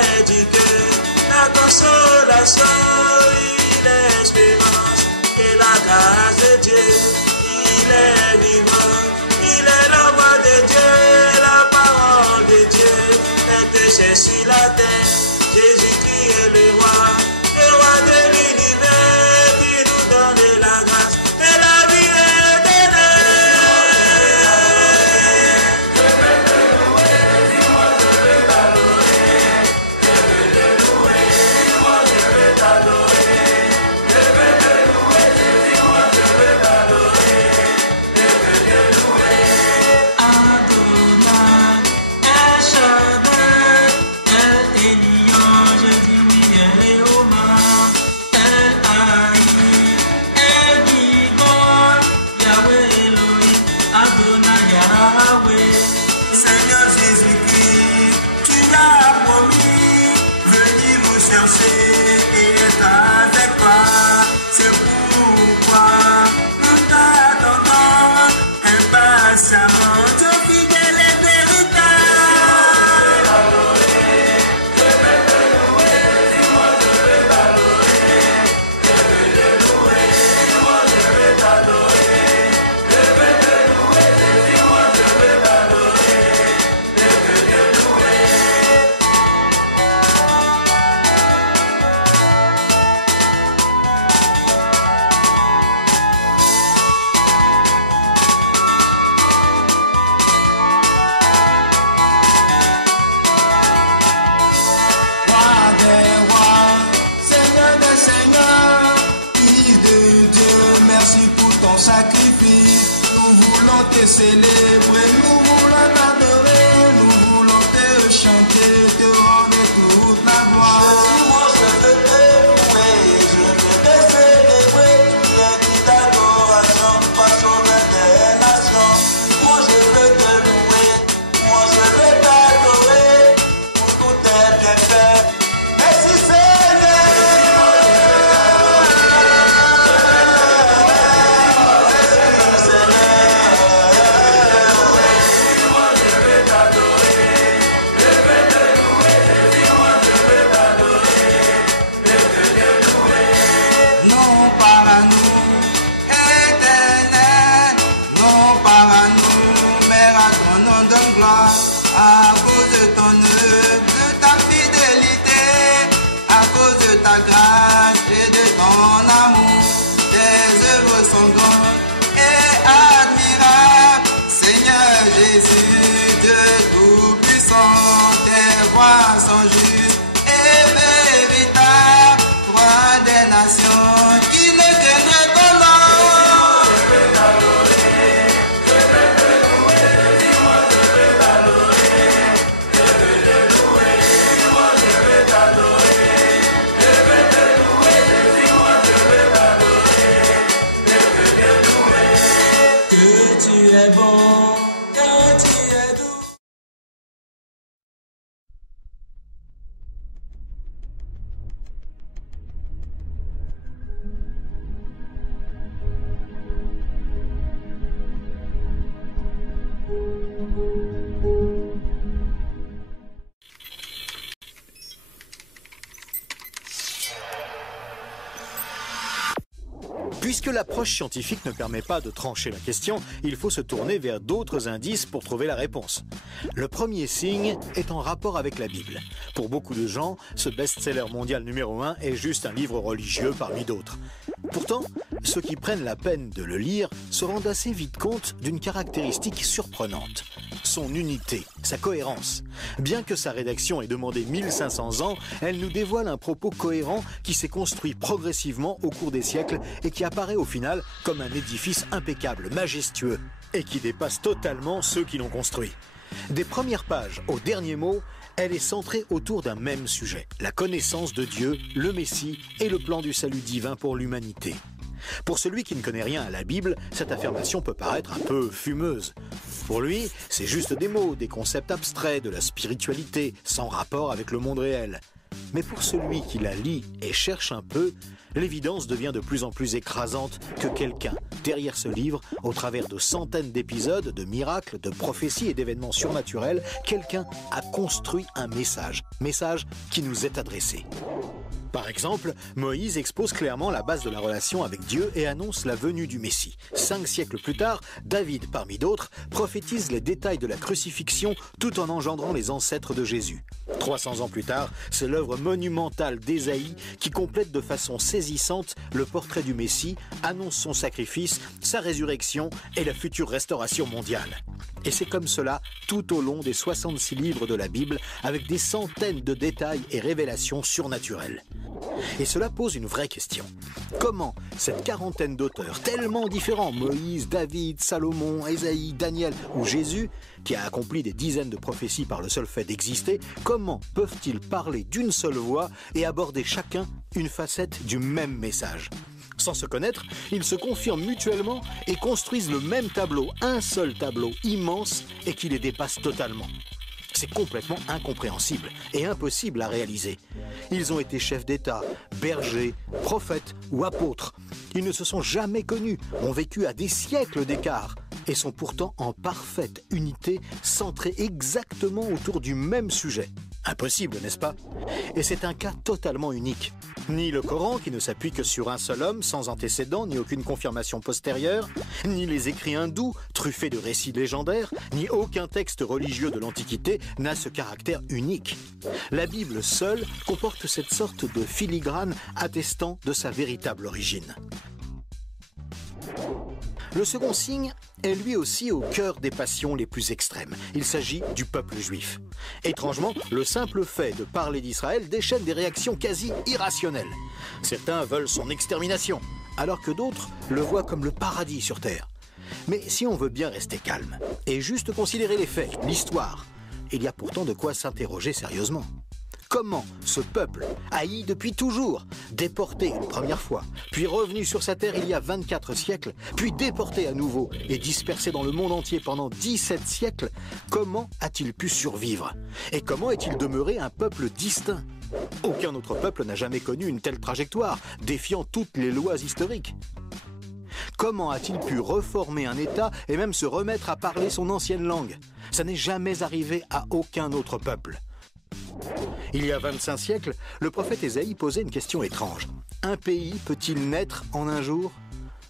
est du cœur, la consolation, il est l'espérance, et la grâce de Dieu, il est vivant, il est la voix de Dieu, la parole de Dieu, est sur la terre, Jésus-Christ est le roi de l'univers, qui nous donne la grâce et la vie célébrer, nous voulons t'adorer, nous voulons te chanter, te rendre toute la gloire. Moi je veux te louer, je veux te célébrer, tu es toute adoration, pas sauveur des nations. Moi je veux te louer, moi je veux t'adorer, pour tous tes bienfaits. Merci Seigneur. À cause de ton œuvre, de ta fidélité, à cause de ta grâce et de ton amour, tes œuvres sont grandes et admirables. Seigneur Jésus, Dieu tout-puissant, tes voies sont justes et véritables, roi des nations qui ne craignent ton nom. Puisque l'approche scientifique ne permet pas de trancher la question, il faut se tourner vers d'autres indices pour trouver la réponse. Le premier signe est en rapport avec la Bible. Pour beaucoup de gens, ce best-seller mondial numéro 1 est juste un livre religieux parmi d'autres. Pourtant, ceux qui prennent la peine de le lire se rendent assez vite compte d'une caractéristique surprenante. Son unité, sa cohérence. Bien que sa rédaction ait demandé 1500 ans, elle nous dévoile un propos cohérent qui s'est construit progressivement au cours des siècles et qui apparaît au final comme un édifice impeccable, majestueux, et qui dépasse totalement ceux qui l'ont construit. Des premières pages aux derniers mots, elle est centrée autour d'un même sujet, la connaissance de Dieu, le Messie et le plan du salut divin pour l'humanité. Pour celui qui ne connaît rien à la Bible, cette affirmation peut paraître un peu fumeuse. Pour lui, c'est juste des mots, des concepts abstraits, de la spiritualité, sans rapport avec le monde réel. Mais pour celui qui la lit et cherche un peu, l'évidence devient de plus en plus écrasante que quelqu'un, derrière ce livre, au travers de centaines d'épisodes, de miracles, de prophéties et d'événements surnaturels, quelqu'un a construit un message qui nous est adressé. Par exemple, Moïse expose clairement la base de la relation avec Dieu et annonce la venue du Messie. 5 siècles plus tard, David, parmi d'autres, prophétise les détails de la crucifixion tout en engendrant les ancêtres de Jésus. 300 ans plus tard, c'est l'œuvre monumentale d'Ésaïe qui complète de façon saisissante le portrait du Messie, annonce son sacrifice, sa résurrection et la future restauration mondiale. Et c'est comme cela tout au long des 66 livres de la Bible, avec des centaines de détails et révélations surnaturelles. Et cela pose une vraie question. Comment cette quarantaine d'auteurs tellement différents, Moïse, David, Salomon, Ésaïe, Daniel ou Jésus, qui a accompli des dizaines de prophéties par le seul fait d'exister, comment peuvent-ils parler d'une seule voix et aborder chacun une facette du même message ? Sans se connaître, ils se confirment mutuellement et construisent le même tableau, un seul tableau immense et qui les dépasse totalement. C'est complètement incompréhensible et impossible à réaliser. Ils ont été chefs d'État, bergers, prophètes ou apôtres. Ils ne se sont jamais connus, ont vécu à des siècles d'écart et sont pourtant en parfaite unité, centrés exactement autour du même sujet. Impossible, n'est-ce pas ? Et c'est un cas totalement unique. Ni le Coran, qui ne s'appuie que sur un seul homme, sans antécédent, ni aucune confirmation postérieure, ni les écrits hindous, truffés de récits légendaires, ni aucun texte religieux de l'Antiquité n'a ce caractère unique. La Bible seule comporte cette sorte de filigrane attestant de sa véritable origine. Le second signe est lui aussi au cœur des passions les plus extrêmes. Il s'agit du peuple juif. Étrangement, le simple fait de parler d'Israël déchaîne des réactions quasi irrationnelles. Certains veulent son extermination, alors que d'autres le voient comme le paradis sur terre. Mais si on veut bien rester calme et juste considérer les faits, l'histoire, il y a pourtant de quoi s'interroger sérieusement. Comment ce peuple, haï depuis toujours, déporté une première fois, puis revenu sur sa terre il y a 24 siècles, puis déporté à nouveau et dispersé dans le monde entier pendant 17 siècles, comment a-t-il pu survivre? Et comment est-il demeuré un peuple distinct? Aucun autre peuple n'a jamais connu une telle trajectoire, défiant toutes les lois historiques. Comment a-t-il pu reformer un État et même se remettre à parler son ancienne langue? Ça n'est jamais arrivé à aucun autre peuple. Il y a 25 siècles, le prophète Ésaïe posait une question étrange. Un pays peut-il naître en un jour?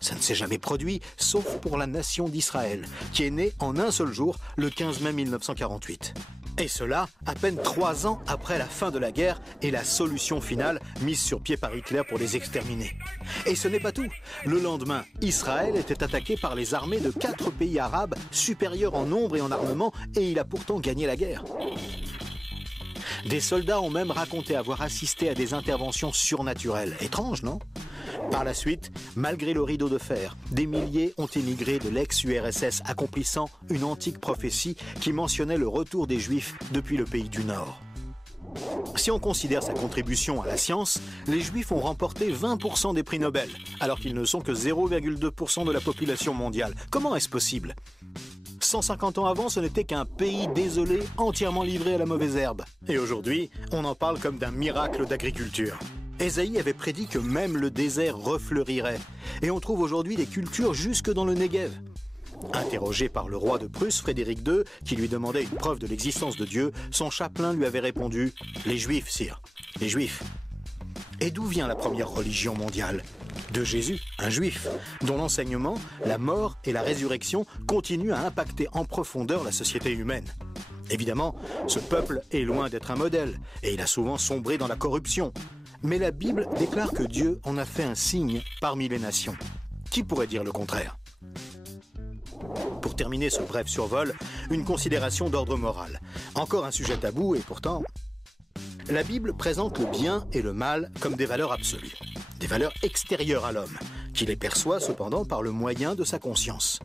Ça ne s'est jamais produit, sauf pour la nation d'Israël, qui est née en un seul jour, le 15 mai 1948. Et cela, à peine 3 ans après la fin de la guerre et la solution finale mise sur pied par Hitler pour les exterminer. Et ce n'est pas tout. Le lendemain, Israël était attaqué par les armées de 4 pays arabes, supérieurs en nombre et en armement, et il a pourtant gagné la guerre. Des soldats ont même raconté avoir assisté à des interventions surnaturelles. Étrange, non? Par la suite, malgré le rideau de fer, des milliers ont émigré de l'ex-URSS, accomplissant une antique prophétie qui mentionnait le retour des Juifs depuis le pays du Nord. Si on considère sa contribution à la science, les Juifs ont remporté 20% des prix Nobel, alors qu'ils ne sont que 0,2% de la population mondiale. Comment est-ce possible ? 150 ans avant, ce n'était qu'un pays désolé, entièrement livré à la mauvaise herbe. Et aujourd'hui, on en parle comme d'un miracle d'agriculture. Ésaïe avait prédit que même le désert refleurirait. Et on trouve aujourd'hui des cultures jusque dans le Negev. Interrogé par le roi de Prusse, Frédéric II, qui lui demandait une preuve de l'existence de Dieu, son chapelain lui avait répondu « Les Juifs, sire, les Juifs ». Et d'où vient la première religion mondiale ? De Jésus, un juif, dont l'enseignement, la mort et la résurrection continuent à impacter en profondeur la société humaine. Évidemment, ce peuple est loin d'être un modèle, et il a souvent sombré dans la corruption. Mais la Bible déclare que Dieu en a fait un signe parmi les nations. Qui pourrait dire le contraire ? Pour terminer ce bref survol, une considération d'ordre moral. Encore un sujet tabou et pourtant... La Bible présente le bien et le mal comme des valeurs absolues, des valeurs extérieures à l'homme, qui les perçoit cependant par le moyen de sa conscience.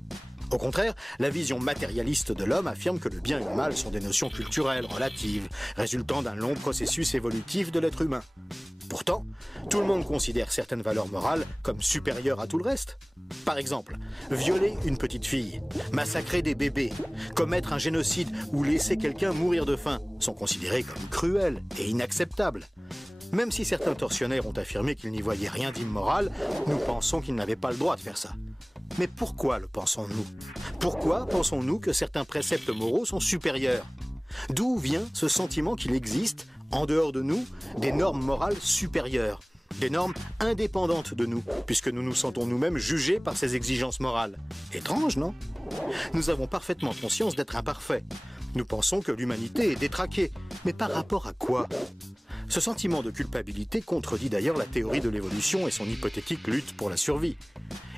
Au contraire, la vision matérialiste de l'homme affirme que le bien et le mal sont des notions culturelles, relatives, résultant d'un long processus évolutif de l'être humain. Pourtant, tout le monde considère certaines valeurs morales comme supérieures à tout le reste. Par exemple, violer une petite fille, massacrer des bébés, commettre un génocide ou laisser quelqu'un mourir de faim sont considérés comme cruels et inacceptables. Même si certains tortionnaires ont affirmé qu'ils n'y voyaient rien d'immoral, nous pensons qu'ils n'avaient pas le droit de faire ça. Mais pourquoi le pensons-nous? Pourquoi pensons-nous que certains préceptes moraux sont supérieurs? D'où vient ce sentiment qu'il existe, en dehors de nous, des normes morales supérieures, des normes indépendantes de nous, puisque nous nous sentons nous-mêmes jugés par ces exigences morales? Étrange, non? Nous avons parfaitement conscience d'être imparfaits. Nous pensons que l'humanité est détraquée, mais par rapport à quoi? Ce sentiment de culpabilité contredit d'ailleurs la théorie de l'évolution et son hypothétique lutte pour la survie.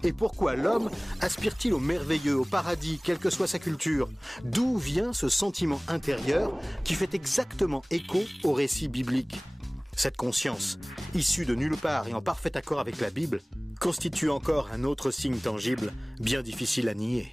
Et pourquoi l'homme aspire-t-il au merveilleux, au paradis, quelle que soit sa culture? D'où vient ce sentiment intérieur qui fait exactement écho au récit biblique? Cette conscience, issue de nulle part et en parfait accord avec la Bible, constitue encore un autre signe tangible, bien difficile à nier.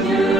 Dieu.